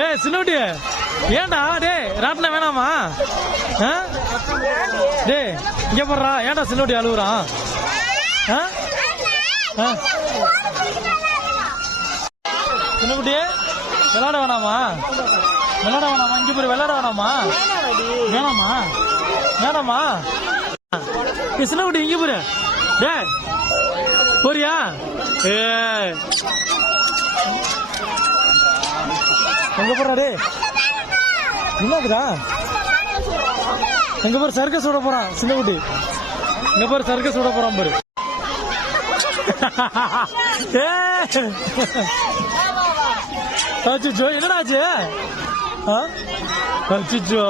ஏய் சின்னோட்டி ஏன்டா டே ராட்டின வேணாமா? டே இங்க போடுறா ஏன்டா சின்னோட்டி அழுகுறான்? சின்னக்குட்டி விளையாட வேணாமா? விளையாட வேணாமா? இங்க போய் விளையாட வேணாமா? வேணாமா? வேணாமா? சின்னக்குட்டி இங்க போரு. டே போறியா? ஏ எங்க போறா? டே என்னதுடா? எங்க பாரு சர்க்கஸ் விட போறான் சின்னக்குட்டி. எங்க பாரு சர்க்கஸ் விட போறான் பாரு. அச்சோ என்னடா ஆச்சு? அச்சோ